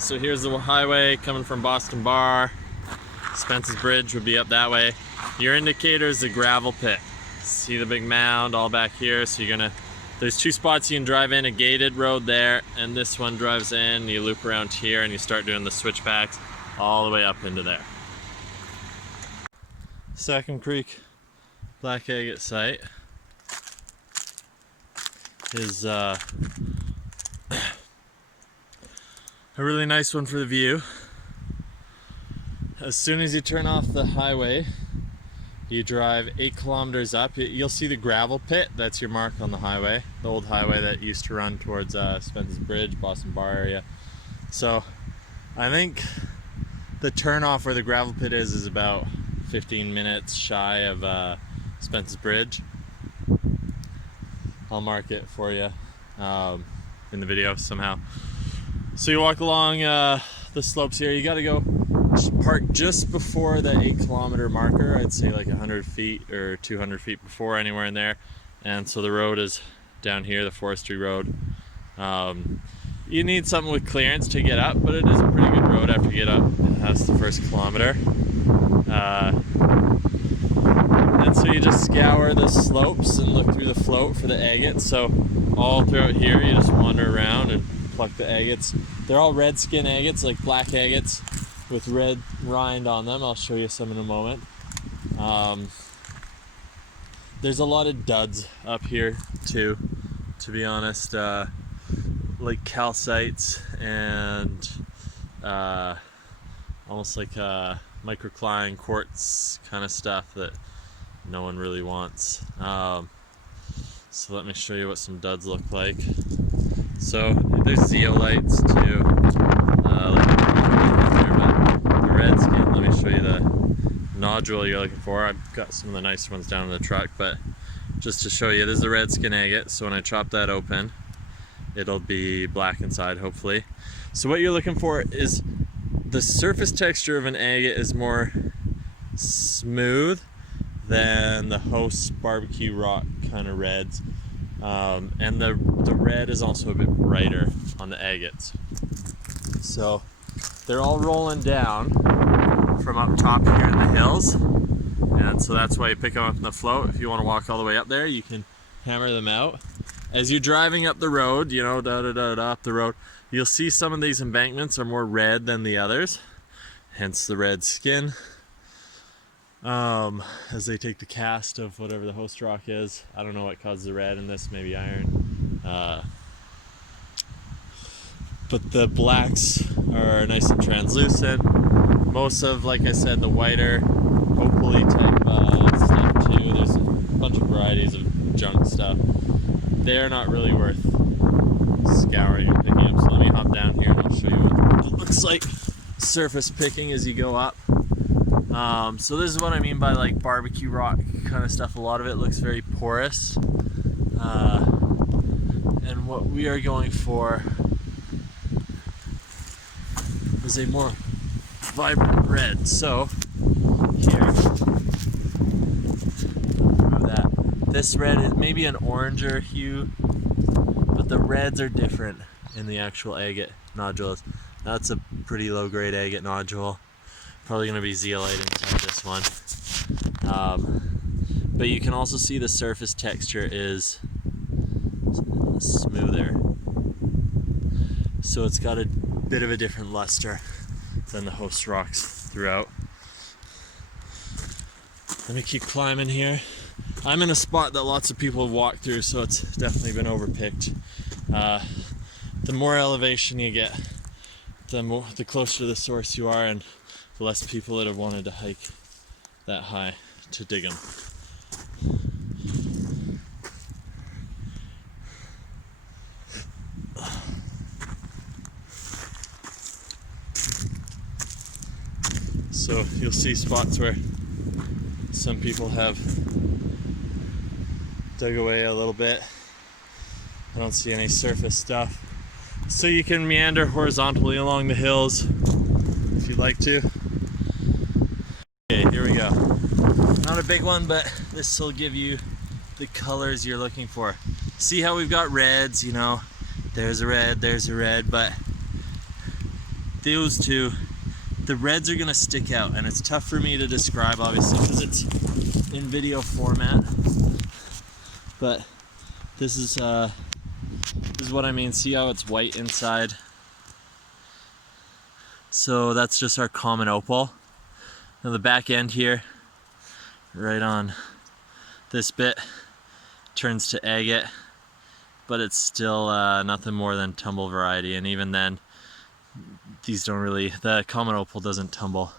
Alright, so here's the highway coming from Boston Bar. Spence's Bridge would be up that way. Your indicator is the gravel pit. See the big mound all back here, so there's two spots you can drive in, a gated road there, and this one drives in, you loop around here and you start doing the switchbacks all the way up into there. Sackum Creek Black Agate site is a really nice one for the view. As soon as you turn off the highway, you drive 8 kilometers up. You'll see the gravel pit. That's your mark on the highway, the old highway that used to run towards Spence's Bridge, Boston Bar area. So I think the turnoff where the gravel pit is about 15 minutes shy of Spence's Bridge. I'll mark it for you in the video somehow. So you walk along the slopes here. You got to go park just before the 8 kilometer marker. I'd say like 100 feet or 200 feet before, anywhere in there. And so the road is down here, the forestry road. You need something with clearance to get up, but it is a pretty good road after you get up past the first kilometer. And so you just scour the slopes and look through the float for the agates. So all throughout here you just wander around and pluck the agates. They're all red skin agates, like black agates with red rind on them. I'll show you some in a moment. There's a lot of duds up here too, to be honest, like calcites and almost like microcline quartz kind of stuff that no one really wants. So let me show you what some duds look like. So there's zeolites too, but the red skin, let me show you the nodule you're looking for. I've got some of the nice ones down in the truck, but just to show you, this is the red skin agate. So when I chop that open, it'll be black inside, hopefully. So what you're looking for is the surface texture of an agate is more smooth than the host barbecue rock kind of reds. And the red is also a bit brighter on the agates. So they're all rolling down from up top here in the hills. And so that's why you pick them up in the float. If you want to walk all the way up there, you can hammer them out. As you're driving up the road, you know, up the road, you'll see some of these embankments are more red than the others, hence the red skin. As they take the cast of whatever the host rock is. I don't know what causes the red in this, maybe iron. But the blacks are nice and translucent. Most of, like I said, the whiter, opal-y type stuff too. There's a bunch of varieties of junk stuff. They're not really worth scouring and picking up. So let me hop down here and I'll show you what it looks like surface picking as you go up. So this is what I mean by like barbecue rock kind of stuff. A lot of it looks very porous. And what we are going for is a more vibrant red. So here, this red is maybe an oranger hue, but the reds are different in the actual agate nodules. That's a pretty low grade agate nodule. Probably going to be zeolite inside this one. But you can also see the surface texture is smoother. So it's got a bit of a different luster than the host rocks throughout. Let me keep climbing here. I'm in a spot that lots of people have walked through, so it's definitely been overpicked. The more elevation you get, the closer to the source you are, and the less people that have wanted to hike that high to dig them. So you'll see spots where some people have dug away a little bit. I don't see any surface stuff. So you can meander horizontally along the hills if you'd like to. Okay, here we go. Not a big one, but this will give you the colors you're looking for. See how we've got reds, you know, there's a red, but those two, the reds are gonna stick out, and it's tough for me to describe obviously because it's in video format. But this is what I mean. See how it's white inside? So that's just our common opal. Now the back end here, right on this bit, turns to agate, but it's still nothing more than tumble variety, and even then these don't really, the common opal doesn't tumble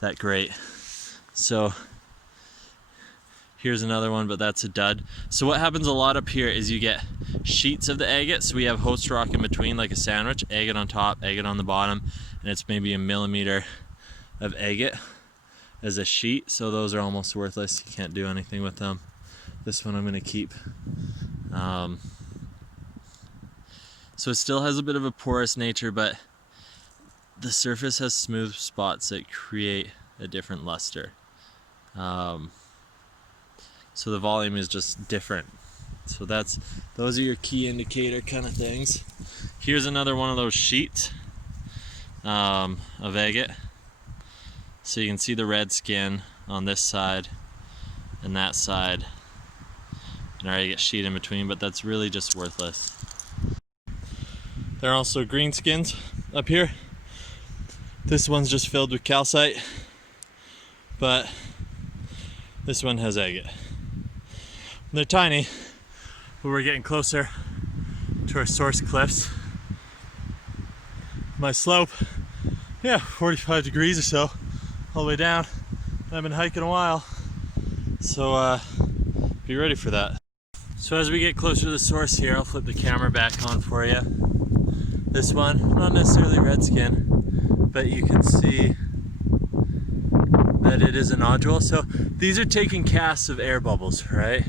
that great. So here's another one, but that's a dud. So what happens a lot up here is you get sheets of the agate. So we have host rock in between like a sandwich, agate on top, agate on the bottom, and it's maybe a millimeter of agate as a sheet. So those are almost worthless. You can't do anything with them. This one I'm gonna keep. So it still has a bit of a porous nature, but the surface has smooth spots that create a different luster. So the volume is just different. So those are your key indicator kind of things. Here's another one of those sheets of agate. So you can see the red skin on this side and that side, and our agate sheet in between, but that's really just worthless. There are also green skins up here. This one's just filled with calcite, but this one has agate. They're tiny, but we're getting closer to our source cliffs. My slope, 45 degrees or so, all the way down. I've been hiking a while, so be ready for that. So as we get closer to the source here, I'll flip the camera back on for you. This one, not necessarily red skin, but you can see that it is a nodule. So these are taking casts of air bubbles, right?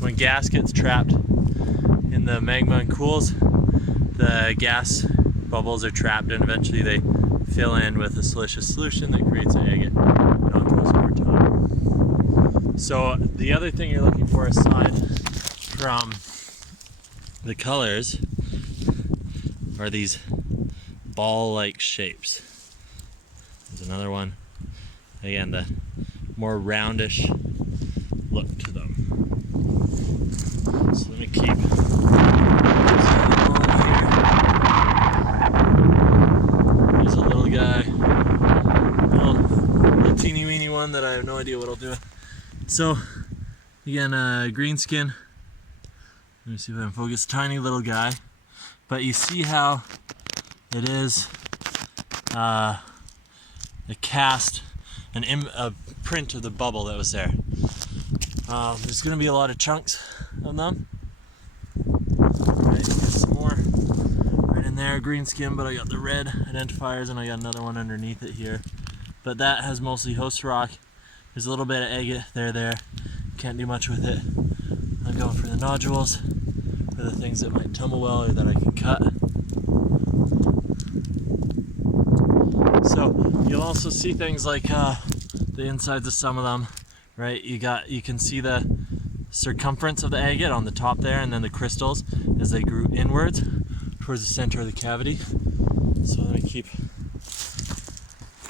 When gas gets trapped in the magma and cools, the gas bubbles are trapped and eventually they fill in with a siliceous solution that creates an agate nodules over time. So the other thing you're looking for aside from the colors are these ball-like shapes. There's another one. Again, the more roundish look to them. So let me keep going here. There's a little guy, little teeny weeny one that I have no idea what I'll do. So again, green skin. Let me see if I can focus. Tiny little guy, but you see how it is a cast, a print of the bubble that was there. There's going to be a lot of chunks of them. Right, there's some more right in there, green skin, but I got the red identifiers and I got another one underneath it here. But that has mostly host rock. There's a little bit of agate there. Can't do much with it. I'm going for the nodules, for the things that might tumble well or that I can cut. So you'll also see things like the insides of some of them, right? You can see the circumference of the agate on the top there, and then the crystals as they grew inwards towards the center of the cavity. So let me keep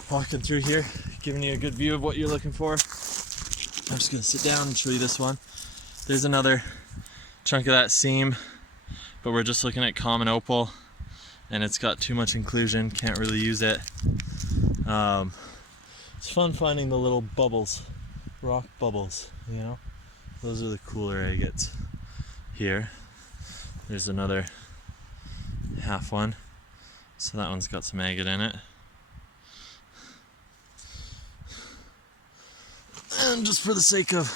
walking through here, giving you a good view of what you're looking for. I'm just going to sit down and show you this one. There's another chunk of that seam, but we're just looking at common opal, and it's got too much inclusion, can't really use it. It's fun finding the little bubbles, rock bubbles, you know? Those are the cooler agates here. There's another half one, so that one's got some agate in it. And just for the sake of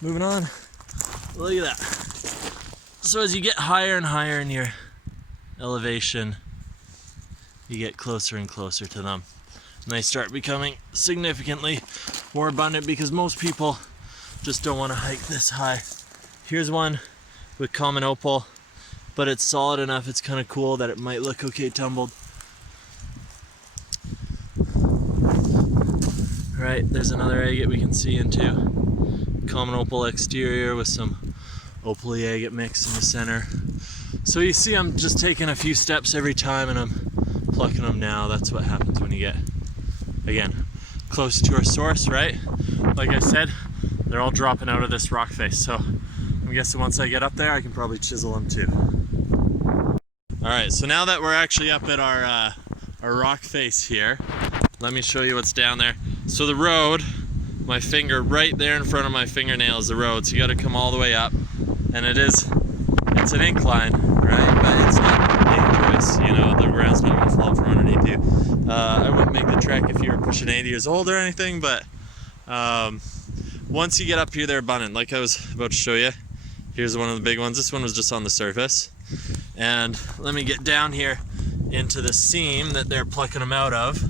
moving on, look at that. So as you get higher and higher in your elevation, you get closer and closer to them. And they start becoming significantly more abundant because most people just don't want to hike this high. Here's one with common opal, but it's solid enough, it's kind of cool that it might look okay tumbled. Right, there's another agate we can see into. Common opal exterior with some opal-y agate mix in the center. So you see I'm just taking a few steps every time and I'm plucking them now. That's what happens when you get, again, close to our source, right? Like I said, they're all dropping out of this rock face. So I'm guessing once I get up there, I can probably chisel them too. All right, so now that we're actually up at our rock face here, let me show you what's down there. So the road, my finger right there in front of my fingernail is the road. So you gotta come all the way up, and it's an incline, right? But it's not dangerous, you know, the ground's not gonna fall from underneath you. I wouldn't make the trek if you were pushing 80 years old or anything, but once you get up here, they're abundant. Like I was about to show you, here's one of the big ones. This one was just on the surface. And let me get down here into the seam that they're plucking them out of.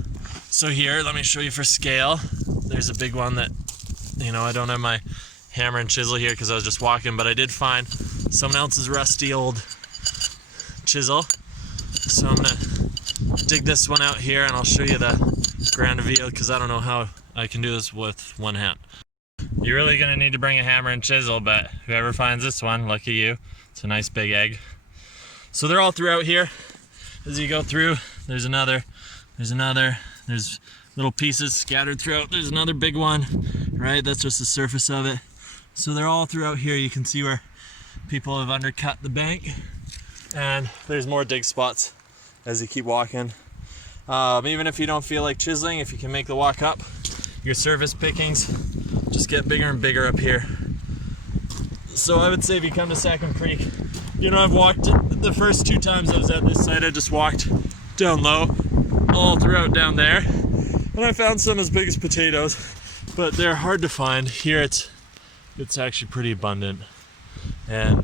So here, let me show you for scale. There's a big one that, you know, I don't have my hammer and chisel here because I was just walking, but I did find someone else's rusty old chisel. So I'm gonna dig this one out here and I'll show you the grand reveal because I don't know how I can do this with one hand. You're really gonna need to bring a hammer and chisel, but whoever finds this one, lucky you. It's a nice big egg. So they're all throughout here. As you go through, there's another, there's little pieces scattered throughout. There's another big one, right? That's just the surface of it. So they're all throughout here. You can see where people have undercut the bank, and there's more dig spots as you keep walking. Even if you don't feel like chiseling, if you can make the walk up, your surface pickings just get bigger and bigger up here. So I would say if you come to Sackum Creek, you know, I've walked the first 2 times I was at this site, I just walked down low all throughout down there, and I found some as big as potatoes, but they're hard to find. Here it's actually pretty abundant, and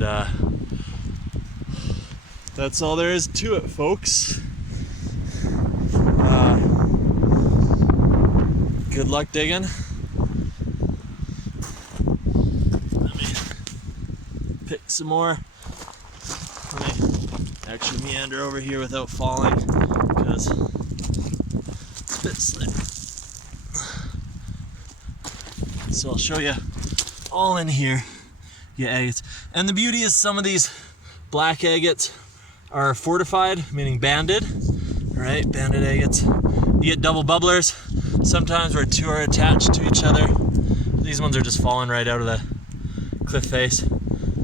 that's all there is to it, folks. Good luck digging. Let me pick some more. Let me actually meander over here without falling because it's a bit slippery. So I'll show you all in here. You get agates. And the beauty is some of these black agates are fortified, meaning banded. Right, banded agates. You get double bubblers, sometimes where 2 are attached to each other. These ones are just falling right out of the cliff face.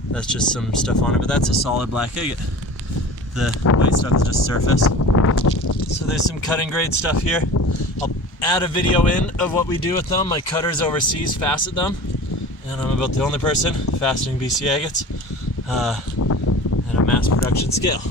That's just some stuff on it, but that's a solid black agate. The white stuff is just surface. So there's some cutting grade stuff here. I'll add a video in of what we do with them. My cutters overseas facet them, and I'm about the only person faceting BC agates at a mass production scale.